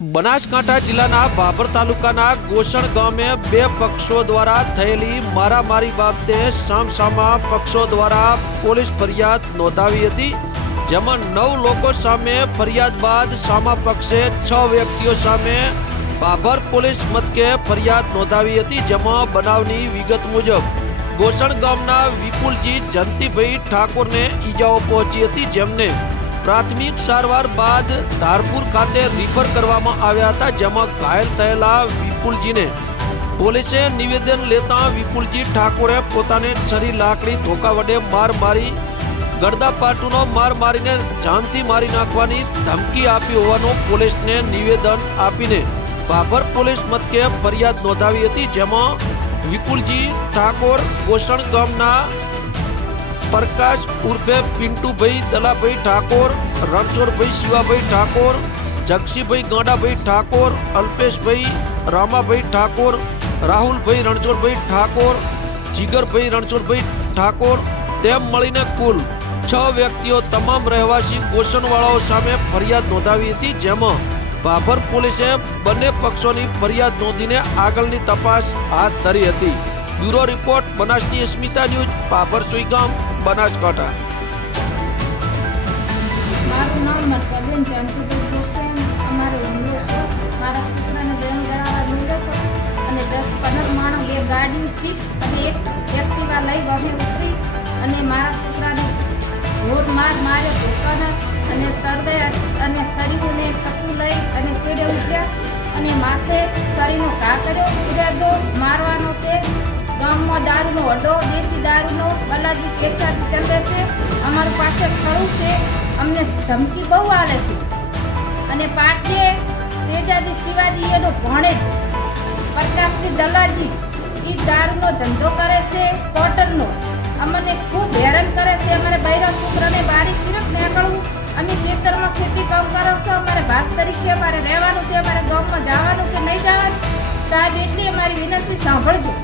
બનાસકાંઠા જિલ્લાના ભાભર તાલુકાના ગોસણ ગામે બે પક્ષો દ્વારા થયેલી મારામારી બાબતે સામસામા પક્ષો દ્વારા પોલીસ ફરિયાદ નોંધાવી હતી, જેમાં નવ લોકો સામે ફરિયાદ બાદ સામા પક્ષે છ વ્યક્તિઓ સામે ભાભર પોલીસ મથકે ફરિયાદ નોંધાવી હતી, જેમાં બનાવની વિગત મુજબ ગોસણ ગામના વિપુલજી જંતીભાઈ ઠાકોરને ઈજાઓ પહોંચી હતી, જેમને પ્રાથમિક સારવાર બાદ ધારપુર ખાતે રિફર કરવામાં આવ્યા હતા, જેમાં ઘાયલ થયેલા વિપુલજીને પોલીસે નિવેદન લેતા વિપુલજી ઠાકોરે પોતાને છરી લાકડી ધોકા વડે માર મારી ગરદાપાટુનો માર મારીને જાનથી મારી નાખવાની ધમકી આપી હોવાનું પોલીસને નિવેદન આપીને બાબર પોલીસ મથકે ફરિયાદ નોંધાવી હતી, જેમાં વિપુલજી ઠાકોર ગોસણ ગામના પ્રકાશ ઉર્ફે પિન્ટુભાઈ દલાભાઈ ઠાકોર, રણછોડભાઈ શિવાભાઈ ઠાકોર જક્ષીભાઈ ગાંડાભાઈ ઠાકોર, અલ્પેશભાઈ રામાભાઈ ઠાકોર, રાહુલભાઈ રણછોડભાઈ ઠાકોર, જીગરભાઈ રણછોડભાઈ ઠાકોર, તેમ મળીને કુલ છ વ્યક્તિઓ તમામ રહેવાસી ગોસણવાળાઓ સામે ફરિયાદ નોંધાવી હતી, જેમાં ભાભર પોલીસે બંને પક્ષોની ફરિયાદ નોંધીને આગળની તપાસ હાથ ધરી હતી. બ્યુરો રિપોર્ટ, બનાસની અસ્મિતા ન્યૂઝ, પાભર સુઈગામ, બનાસકાંઠા. મારું નામ મરકબેન જાનકીબેન હુસેન અમારો હુમલો છે. મારા છોકરાને દેણ કરાવવા મળ્યો હતો. અને દસ પંદર માણસ બે ગાડીઓ શિફ્ટ અને એક એક્ટિવા લઈ બહે ઉતરી અને મારા છોકરાને ઘોર માર માર્યો ધોકાના અને તરવે અને શરીરને ચપ્પુ લઈ અને ચીડે ઉઠ્યા અને માથે શરીરનો ઘા કર્યો. ઉડાડો મારવાનો ગામમાં દારૂનો અડ્ડો દેશી દારૂનો બલાદી કેસાથી ચંદ્ર છે, અમારી પાસે ખડું છે, અમને ધમકી બહુ આવે છે. અને પાટલે તેજાજી શિવાજી એનો ભણે પ્રકાશજી દલાજી એ દારૂનો ધંધો કરે છે કોટનનો અમને ખૂબ હેરાન કરે છે, અમારે બૈરા છોકરાને બારી સિરપ નીકળવું અમે ખેતરમાં ખેતી કામ કરો છો, અમારે ભાત તરીકે અમારે રહેવાનું છે, અમારે ગામમાં જવાનું કે નહીં જવાનું? સાહેબ, એટલી અમારી વિનંતી સાંભળજો.